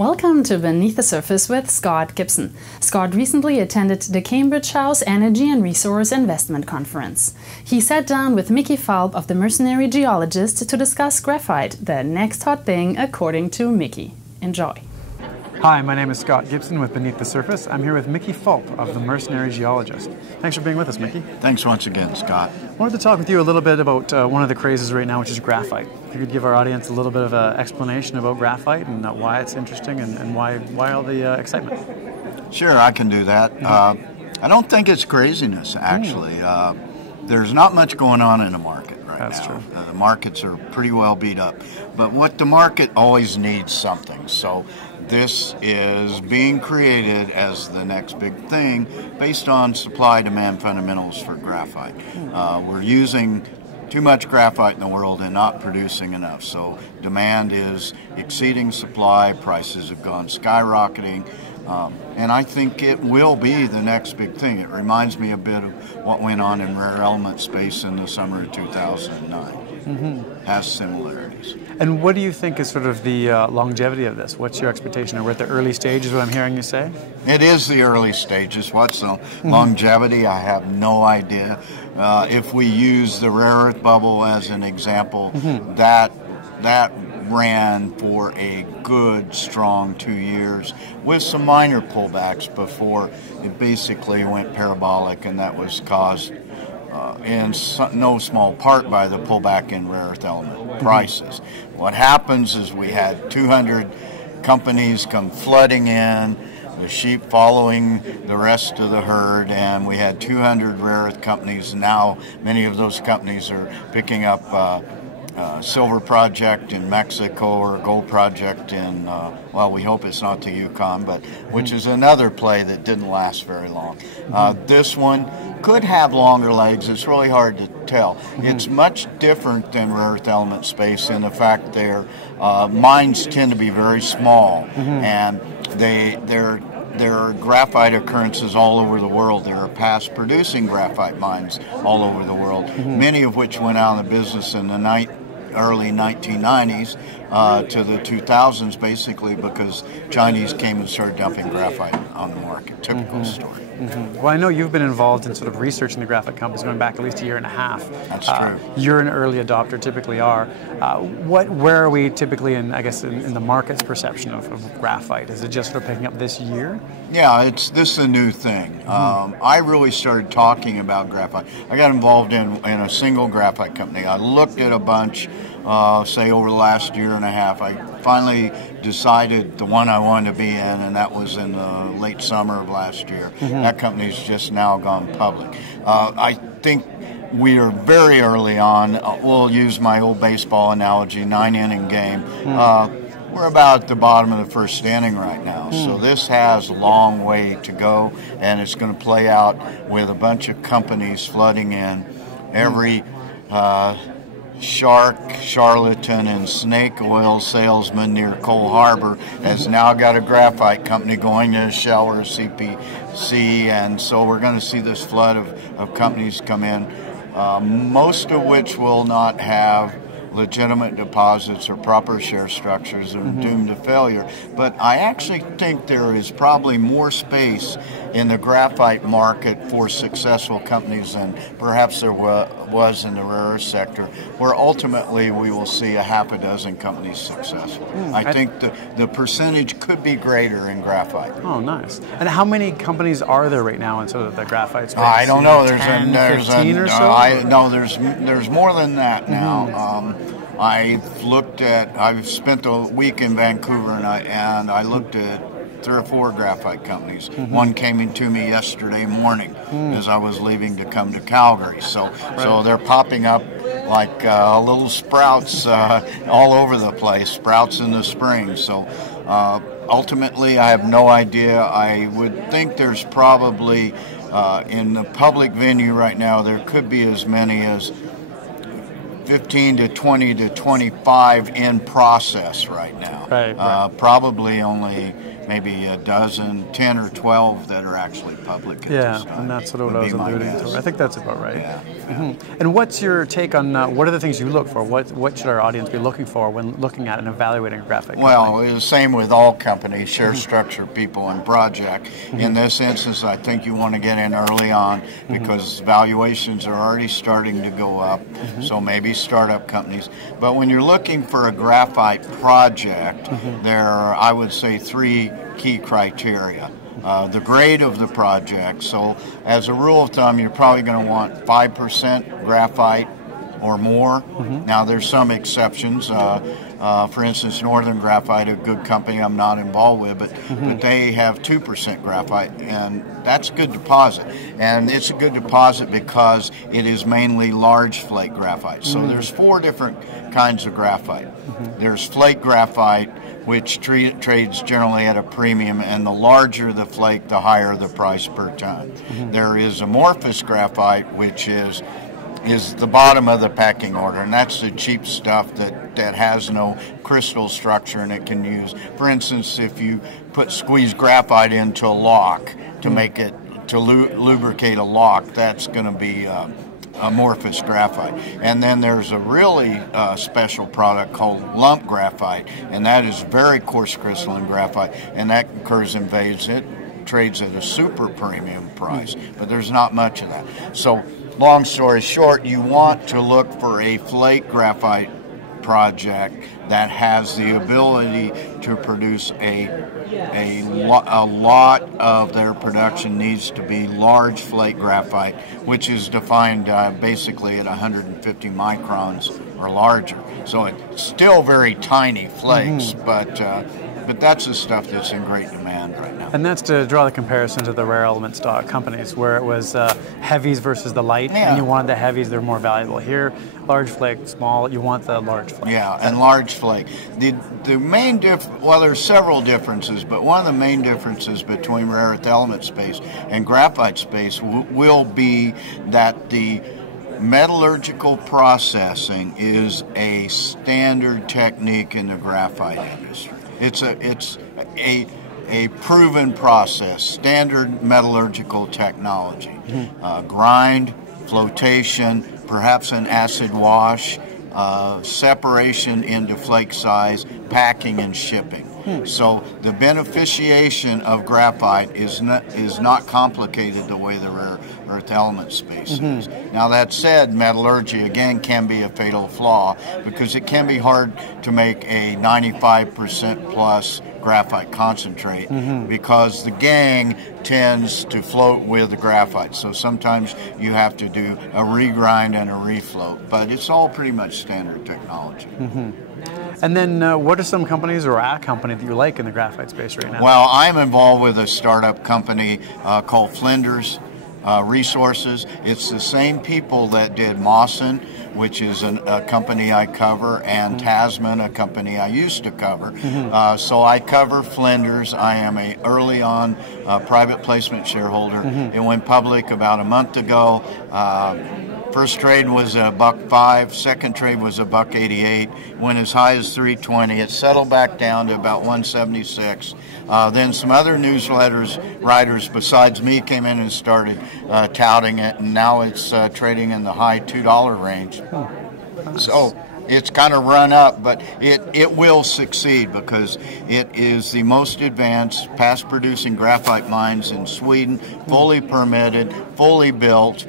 Welcome to Beneath the Surface with Scott Gibson. Scott recently attended the Cambridge House Energy and Resource Investment Conference. He sat down with Mickey Fulp of the Mercenary Geologist to discuss graphite, the next hot thing according to Mickey. Enjoy. Hi, my name is Scott Gibson with Beneath the Surface. I'm here with Mickey Fulp of the Mercenary Geologist. Thanks for being with us, Mickey. Thanks once again, Scott. I wanted to talk with you a little bit about one of the crazes right now, which is graphite. If you could give our audience a little bit of an explanation about graphite and why it's interesting and why all the excitement. Sure, I can do that. I don't think it's craziness, actually. There's not much going on in the market right now. That's true. The markets are pretty well beat up. But what the market always needs something. So this is being created as the next big thing based on supply-demand fundamentals for graphite. We're using too much graphite in the world and not producing enough. So demand is exceeding supply, prices have gone skyrocketing, and I think it will be the next big thing. It reminds me a bit of what went on in rare element space in the summer of 2009. Has similarities. And what do you think is sort of the longevity of this? What's your expectation? Are we at the early stages, what I'm hearing you say? It is the early stages. What's the longevity? I have no idea. If we use the rare earth bubble as an example, that ran for a good, strong 2 years with some minor pullbacks before it basically went parabolic, and that was caused in no small part by the pullback in rare earth element prices. What happens is we had 200 companies come flooding in, the sheep following the rest of the herd, and we had 200 rare earth companies. Now many of those companies are picking up silver project in Mexico or a gold project in, well, we hope it's not the Yukon, but which is another play that didn't last very long. This one could have longer legs. It's really hard to tell. It's much different than rare earth element space in the fact their mines tend to be very small, and there are graphite occurrences all over the world. There are past producing graphite mines all over the world, many of which went out of business in the early 1990s to the 2000s, basically because Chinese came and started dumping graphite on the market. Typical story. Well, I know you've been involved in sort of researching the graphite companies going back at least a year and a half. That's true. You're an early adopter, typically are. Where are we typically in, I guess, in the market's perception of graphite? Is it just sort of picking up this year? Yeah, this is a new thing. I really started talking about graphite. I got involved in a single graphite company. I looked at a bunch, say over the last year and a half. I finally decided the one I wanted to be in, and that was in the late summer of last year. That company's just now gone public. I think we are very early on. We'll use my old baseball analogy, 9-inning game. We're about at the bottom of the first inning right now, so this has a long way to go, and it's going to play out with a bunch of companies flooding in. Every shark, charlatan, and snake oil salesman near Cole Harbor has now got a graphite company going to Shell or CPC, and so we're going to see this flood of companies come in, most of which will not have legitimate deposits or proper share structures and are doomed to failure. But I actually think there is probably more space in the graphite market for successful companies than perhaps there was in the rare earth sector, where ultimately we will see a half a dozen companies successful. I think the percentage could be greater in graphite. Oh, nice. And how many companies are there right now in sort of the graphite space? I don't know. There's 15 or so? No, there's more than that now. I've spent a week in Vancouver, and I looked at 3 or 4 graphite companies. One came in to me yesterday morning as I was leaving to come to Calgary. So they're popping up like little sprouts all over the place, sprouts in the spring. So ultimately, I have no idea. I would think there's probably, in the public venue right now, there could be as many as 15 to 20 to 25 in process right now. Right. Probably only maybe a dozen, 10 or 12 that are actually public at this time. And that's what I was alluding to. I think that's about right. Yeah. And what's your take on what are the things you look for? What should our audience be looking for when looking at and evaluating a graphite company? Well, it's the same with all companies, share structure, people, and project. In this instance, I think you want to get in early on because valuations are already starting to go up, so maybe startup companies. But when you're looking for a graphite project, there are, I would say, 3 key criteria. The grade of the project. So as a rule of thumb, you're probably going to want 5% graphite or more. Now there's some exceptions. For instance, Northern Graphite, a good company I'm not involved with, but they have 2% graphite, and that's a good deposit. And it's a good deposit because it is mainly large flake graphite. So there's 4 different kinds of graphite. There's flake graphite, which trades generally at a premium, and the larger the flake, the higher the price per ton. There is amorphous graphite, which is the bottom of the pecking order, and that's the cheap stuff that has no crystal structure and it can use. For instance, if you squeeze graphite into a lock to make it, to lubricate a lock, that's going to be amorphous graphite. And then there's a really special product called lump graphite, and that is very coarse crystalline graphite, and that occurs in vase. It trades at a super premium price, but there's not much of that. So long story short, you want to look for a flake graphite project that has the ability to produce a lot of their production needs to be large flake graphite, which is defined basically at 150 microns or larger. So it's still very tiny flakes, but that's the stuff that's in great demand right now. And that's to draw the comparison to the rare element stock companies, where it was heavies versus the light, and you wanted the heavies, they're more valuable. Here, large flake, small, you want the large flake. Yeah, and large flake. The main well, there's several differences, but one of the main differences between rare earth element space and graphite space will be that the metallurgical processing is a standard technique in the graphite industry. It's a proven process, standard metallurgical technology. Grind, flotation, perhaps an acid wash, separation into flake size, packing and shipping. So the beneficiation of graphite is not complicated the way the rare earth element space is. Now that said, metallurgy again can be a fatal flaw because it can be hard to make a 95% plus graphite concentrate because the gangue tends to float with the graphite. So sometimes you have to do a regrind and a refloat, but it's all pretty much standard technology. And then what are some companies or a company that you like in the graphite space right now? Well, I'm involved with a startup company called Flinders Resources. It's the same people that did Mawson, which is a company I cover, and Tasman, a company I used to cover. So I cover Flinders. I am a early on private placement shareholder. It went public about a month ago. First trade was $1.05. Second trade was $1.88. Went as high as $3.20. It settled back down to about $1.76. Then some other newsletters writers besides me came in and started touting it, and now it's trading in the high $2 range. So it's kind of run up, but it will succeed because it is the most advanced past producing graphite mines in Sweden, fully permitted, fully built.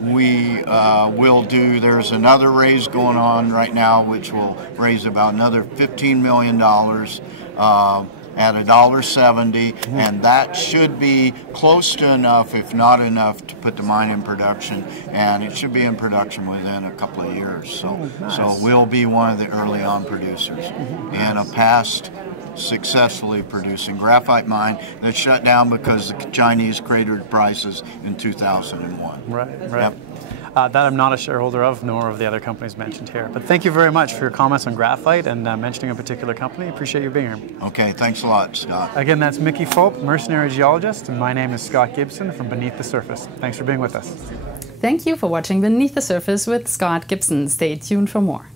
We will do, there's another raise going on right now which will raise about another $15 million at $1.70, and that should be close to enough, if not enough, to put the mine in production, and it should be in production within a couple of years. So, so we'll be one of the early on producers in a past successfully producing graphite mine that shut down because the Chinese cratered prices in 2001. Right. Yep. That I'm not a shareholder of, nor of the other companies mentioned here. But thank you very much for your comments on graphite and mentioning a particular company. Appreciate you being here. Okay, thanks a lot, Scott. Again, that's Mickey Fulp, mercenary geologist, and my name is Scott Gibson from Beneath the Surface. Thanks for being with us. Thank you for watching Beneath the Surface with Scott Gibson. Stay tuned for more.